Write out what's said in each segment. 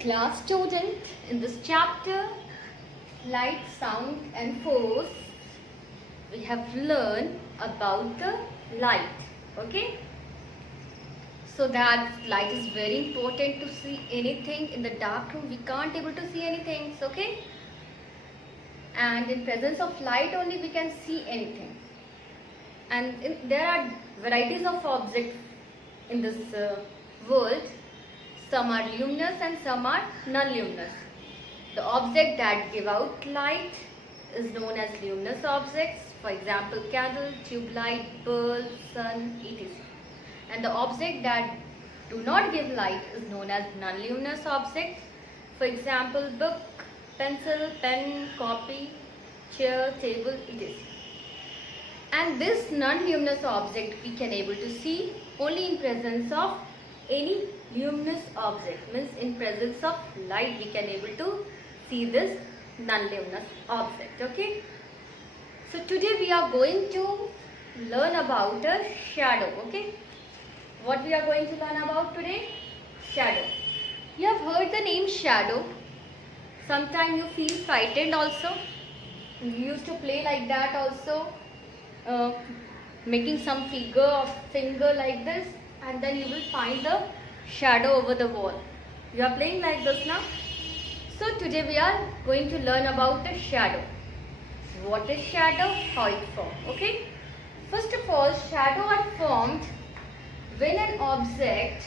class student. In this chapter, light, sound and force, we have learned about the light. Okay, so that light is very important to see anything. In the dark room we can't able to see anything. Okay, and in presence of light only we can see anything. And there are varieties of objects in this world. Some are luminous and some are non-luminous. The object that give out light is known as luminous objects. For example, candle, tube light, bulb, sun, etc. And the object that do not give light is known as non-luminous objects. For example, book, pencil, pen, copy, chair, table, etc. And this non-luminous object we can able to see only in presence of any luminous object. Means in presence of light we can able to see this non-luminous object. Okay. So today we are going to learn about a shadow. Okay. What we are going to learn about today? Shadow. You have heard the name shadow. Sometimes you feel frightened also. You used to play like that also. Making some finger like this, and then you will find the shadow over the wall. You are playing like this now. So today we are going to learn about the shadow. What is shadow? How it forms. Okay. First of all, shadow are formed when an object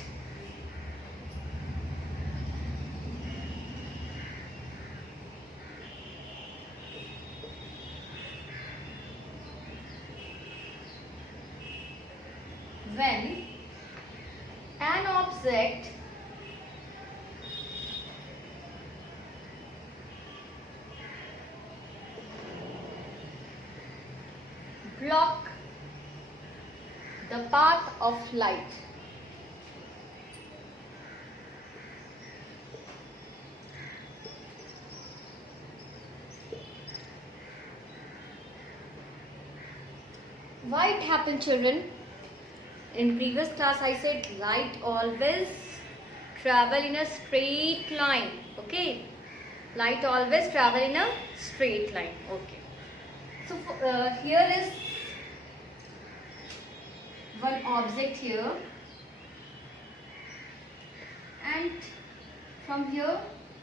block the path of light. Why it happened, children? In previous class I said light always travel in a straight line. Okay, light always travel in a straight line. Okay, so here is one object here, and from here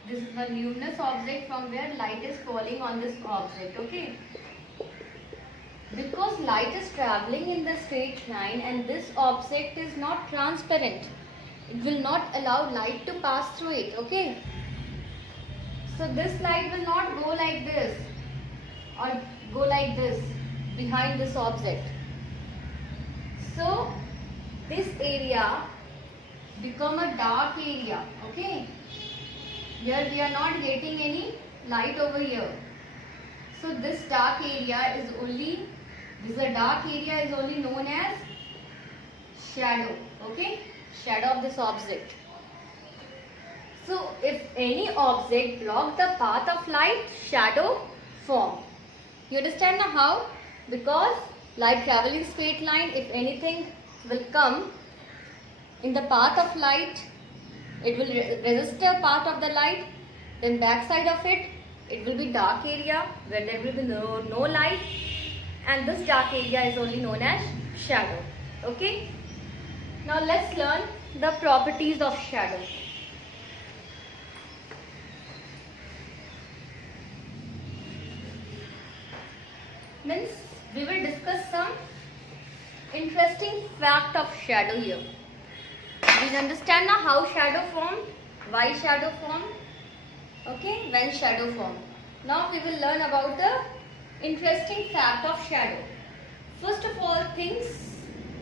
this is one luminous object from where light is falling on this object. Okay, because light is traveling in the straight line and this object is not transparent, it will not allow light to pass through it. Okay, so this light will not go like this or go like this behind this object. So this area become a dark area. Okay, here we are not getting any light over here. So this dark area is only, this is a dark area is only known as shadow. Okay, shadow of this object. So if any object block the path of light, shadow form. You understand now how? Because light traveling straight line, if anything will come in the path of light, it will resist the path of the light, then back side of it, it will be dark area where there will be no light, and this dark area is only known as shadow. Okay, now let's learn the properties of shadow. Means we will discuss some interesting fact of shadow here. We understand now how shadow formed, why shadow formed, okay, when shadow formed. Now we will learn about the interesting fact of shadow. First of all, things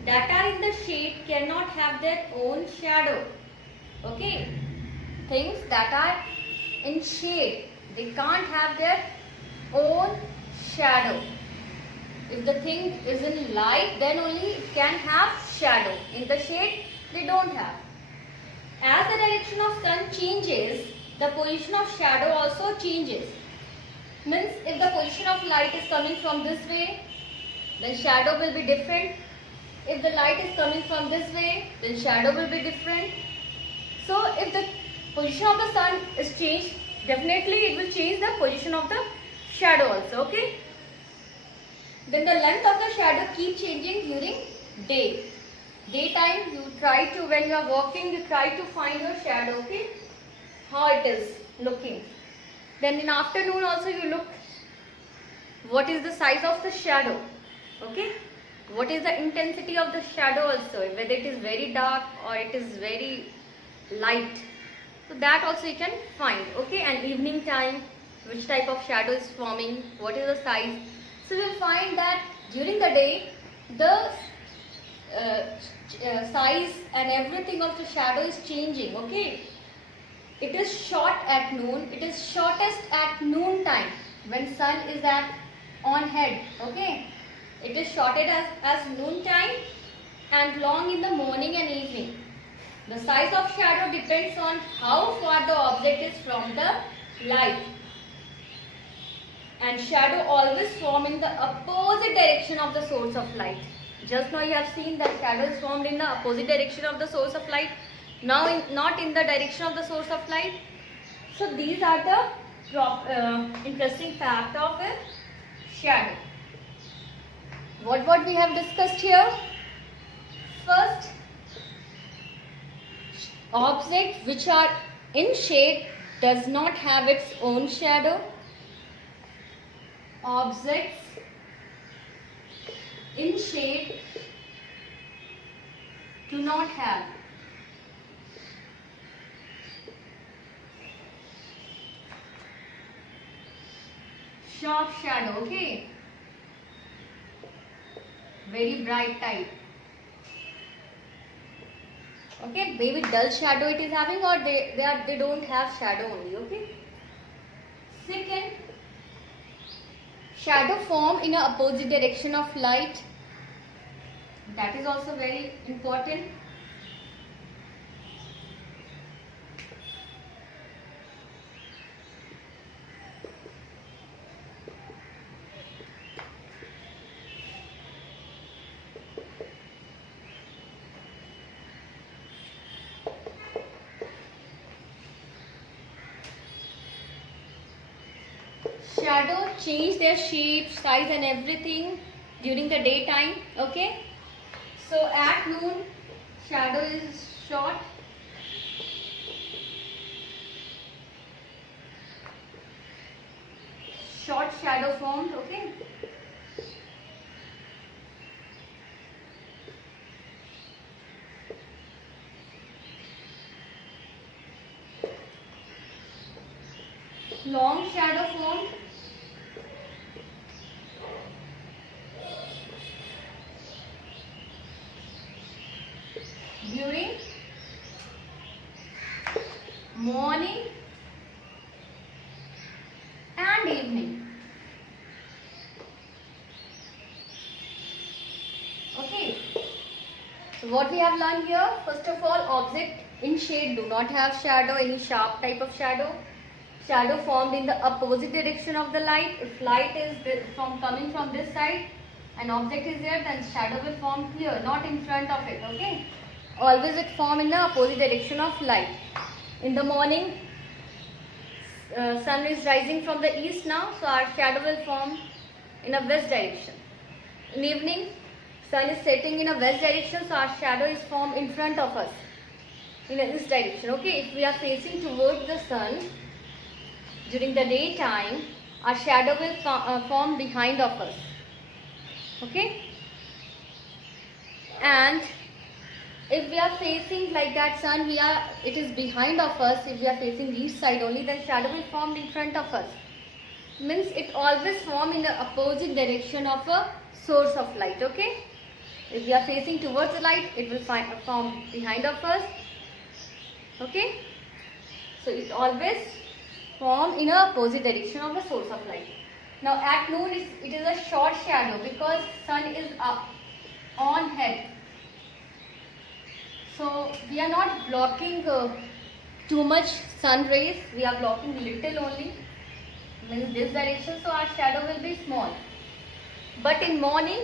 that are in the shade cannot have their own shadow. Okay, things that are in shade, they can't have their own shadow. If the thing is in light, then only it can have shadow. In the shade, they don't have. As the direction of sun changes, the position of shadow also changes. Means if the position of light is coming from this way, then shadow will be different. If the light is coming from this way, then shadow will be different. So if the position of the sun is changed, definitely it will change the position of the shadow also. Okay. Then the length of the shadow keep changing during day. Daytime you try to, when you are walking, you try to find your shadow. Okay, how it is looking. Then in afternoon also you look what is the size of the shadow. Okay, what is the intensity of the shadow also, whether it is very dark or it is very light. So that also you can find. Okay, and evening time, which type of shadow is forming, what is the size. So you will find that during the day the size and everything of the shadow is changing. Okay, it is short at noon, it is shortest at noon time when sun is at on head. Okay, it is shorted as noon time and long in the morning and evening. The size of shadow depends on how far the object is from the light, and shadow always form in the opposite direction of the source of light. Just now you have seen that shadow is formed in the opposite direction of the source of light, now not in the direction of the source of light. So these are the interesting fact of a shadow. What we have discussed here? First, objects which are in shade does not have its own shadow. Objects in shade do not have sharp shadow. Okay, very bright type. Okay, maybe dull shadow it is having, or they don't have shadow only. Okay. Second, shadow form in a opposite direction of light. That is also very important. Shadow change their shape, size and everything during the daytime. Okay, so at noon shadow is short, shadow formed. Okay, long shadow formed during morning and evening. Okay, so what we have learned here, first of all, object in shade do not have shadow, any sharp type of shadow. Shadow formed in the opposite direction of the light. If light is coming from this side, an object is there, then shadow will form here, not in front of it. Okay, always it form in the opposite direction of light. In the morning, sun is rising from the east now, so our shadow will form in a west direction. In evening, sun is setting in a west direction, so our shadow is formed in front of us in a east direction. Okay, if we are facing towards the sun during the daytime, our shadow will form behind of us. Okay, and if we are facing like that sun, it is behind of us. If we are facing east side only, then shadow will form in front of us. Means it always form in the opposite direction of a source of light. Okay, if we are facing towards the light, it will form behind of us. Okay, so it always form in a opposite direction of the source of light. Now at noon it is a short shadow because sun is up on head. So we are not blocking too much sun rays, we are blocking little only, means this direction, so our shadow will be small. But in morning,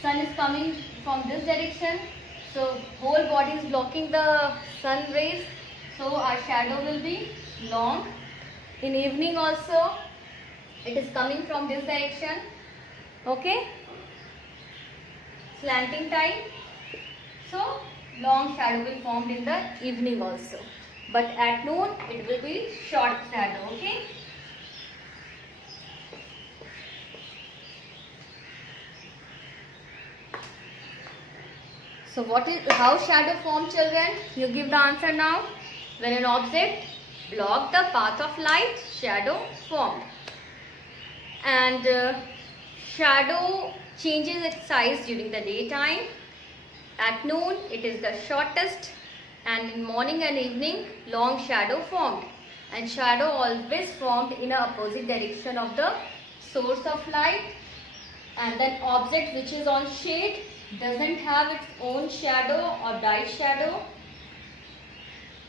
sun is coming from this direction, so whole body is blocking the sun rays, So our shadow will be long. In evening also, it is coming from this direction. Okay? Slanting type. So long shadow will form in the evening also. But at noon, it will be short shadow. Okay? So how shadow form, children? You give the answer now. When an object block the path of light, shadow formed. And shadow changes its size during the daytime. At noon, it is the shortest, and in morning and evening, long shadow formed. And shadow always formed in a opposite direction of the source of light. And then object which is on shade doesn't have its own shadow or bright shadow.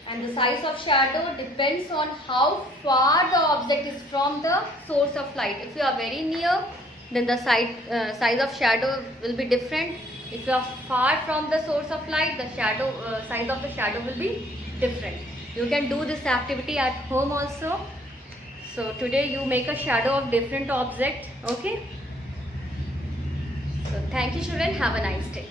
And the size of shadow depends on how far the object is from the source of light. If you are very near, then the size of shadow will be different. If you are far from the source of light, the size of the shadow will be different. You can do this activity at home also. So today you make a shadow of different object. Okay. So thank you, children. Have a nice day.